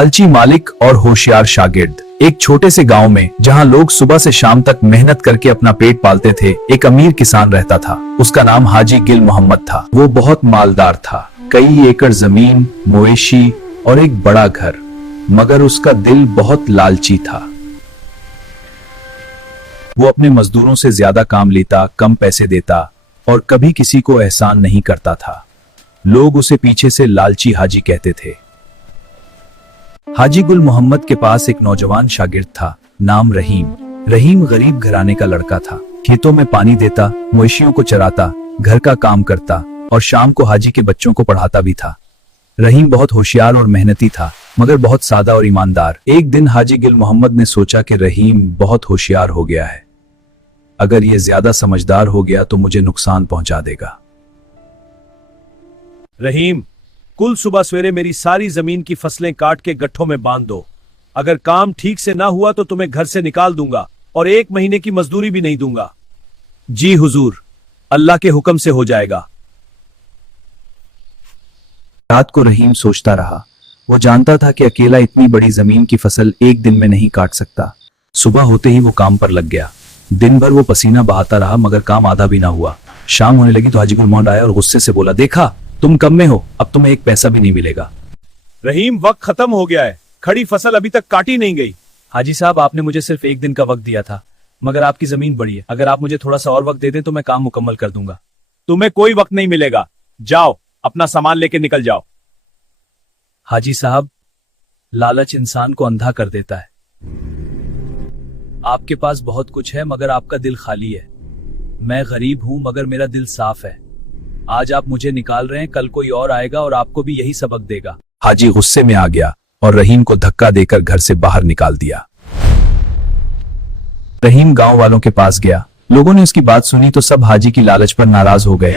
लालची मालिक और होशियार शागिर्द। एक छोटे से गांव में जहां लोग सुबह से शाम तक मेहनत करके अपना पेट पालते थे, एक अमीर किसान रहता था। उसका नाम हाजी गिल मोहम्मद था। वो बहुत मालदार था, कई एकड़ जमीन, मवेशी और एक बड़ा घर, मगर उसका दिल बहुत लालची था। वो अपने मजदूरों से ज्यादा काम लेता, कम पैसे देता और कभी किसी को एहसान नहीं करता था। लोग उसे पीछे से लालची हाजी कहते थे। हाजी गुल मोहम्मद के पास एक नौजवान शागिर्द था, नाम रहीम। रहीम गरीब घराने का लड़का था। खेतों में पानी देता, मवेशियों को चराता, घर का काम करता और शाम को हाजी के बच्चों को पढ़ाता भी था। रहीम बहुत होशियार और मेहनती था, मगर बहुत सादा और ईमानदार। एक दिन हाजी गिल मोहम्मद ने सोचा कि रहीम बहुत होशियार हो गया है, अगर ये ज्यादा समझदार हो गया तो मुझे नुकसान पहुंचा देगा। रहीम, कुल सुबह सवेरे मेरी सारी जमीन की फसलें काट के गट्ठों में बांध दो। अगर काम ठीक से ना हुआ तो तुम्हें घर से निकाल दूंगा और 1 महीने की मजदूरी भी नहीं दूंगा। जी हुजूर, अल्लाह के हुक्म से हो जाएगा। रात को रहीम सोचता रहा। वो जानता था कि अकेला इतनी बड़ी जमीन की फसल एक दिन में नहीं काट सकता। सुबह होते ही वो काम पर लग गया। दिन भर वो पसीना बहाता रहा, मगर काम आधा भी ना हुआ। शाम होने लगी तो हाजी गुल मोहम्मद आया और गुस्से से बोला, देखा तुम कम में हो, अब तुम्हें 1 पैसा भी नहीं मिलेगा। रहीम, वक्त खत्म हो गया है, खड़ी फसल अभी तक काटी नहीं गई। हाजी साहब, आपने मुझे सिर्फ 1 दिन का वक्त दिया था, मगर आपकी जमीन बड़ी है। अगर आप मुझे थोड़ा सा और वक्त दे दें तो मैं काम मुकम्मल कर दूंगा। तुम्हें कोई वक्त नहीं मिलेगा, जाओ अपना सामान लेके निकल जाओ। हाजी साहब, लालच इंसान को अंधा कर देता है। आपके पास बहुत कुछ है मगर आपका दिल खाली है। मैं गरीब हूं मगर मेरा दिल साफ है। आज आप मुझे निकाल रहे हैं, कल कोई और आएगा और आपको भी यही सबक देगा। हाजी गुस्से में आ गया और रहीम को धक्का देकर घर से बाहर निकाल दिया। रहीम गांव वालों के पास गया। लोगों ने उसकी बात सुनी तो सब हाजी की लालच पर नाराज हो गए।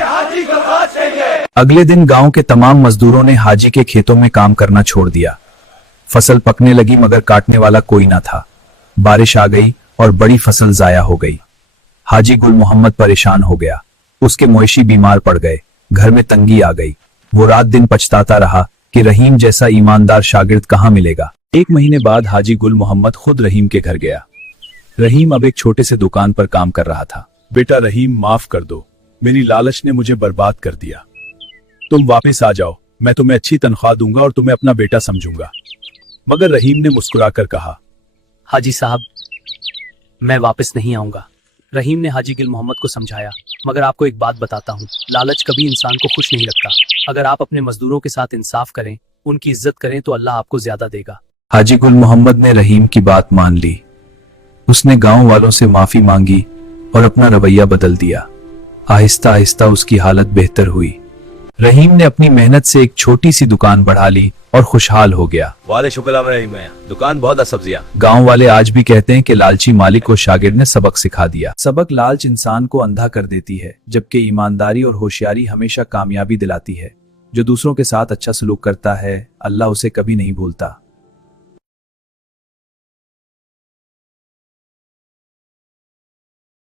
अगले दिन गांव के तमाम मजदूरों ने हाजी के खेतों में काम करना छोड़ दिया। फसल पकने लगी मगर काटने वाला कोई ना था। बारिश आ गई और बड़ी फसल जाया हो गई। हाजी गुल मोहम्मद परेशान हो गया। उसके मवेशी बीमार पड़ गए, घर में तंगी आ गई। वो रात दिन पछताता रहा कि रहीम जैसा ईमानदार शागिर्द कहां मिलेगा। 1 महीने बाद हाजी गुल मोहम्मद खुद रहीम के घर गया। रहीम अब एक छोटे से दुकान पर काम कर रहा था। बेटा रहीम, माफ कर दो, मेरी लालच ने मुझे बर्बाद कर दिया। तुम वापस आ जाओ, मैं तुम्हें अच्छी तनख्वाह दूंगा और तुम्हें अपना बेटा समझूंगा। मगर रहीम ने मुस्कुराकर कहा, हाजी साहब, मैं वापस नहीं आऊंगा। रहीम ने हाजी गिल मोहम्मद को समझाया, मगर आपको एक बात बताता हूँ, लालच कभी इंसान को खुश नहीं रखता। अगर आप अपने मजदूरों के साथ इंसाफ करें, उनकी इज्जत करें तो अल्लाह आपको ज्यादा देगा। हाजी गुल मोहम्मद ने रहीम की बात मान ली। उसने गांव वालों से माफी मांगी और अपना रवैया बदल दिया। आहिस्ता आहिस्ता उसकी हालत बेहतर हुई। रहीम ने अपनी मेहनत से एक छोटी सी दुकान बढ़ा ली और खुशहाल हो गया। वाले शुक्र रहीम, दुकान बहुत है, सब्जियां। गांव वाले आज भी कहते हैं कि लालची मालिक को शागिर्द ने सबक सिखा दिया। सबक, लालच इंसान को अंधा कर देती है, जबकि ईमानदारी और होशियारी हमेशा कामयाबी दिलाती है। जो दूसरों के साथ अच्छा सलूक करता है, अल्लाह उसे कभी नहीं भूलता।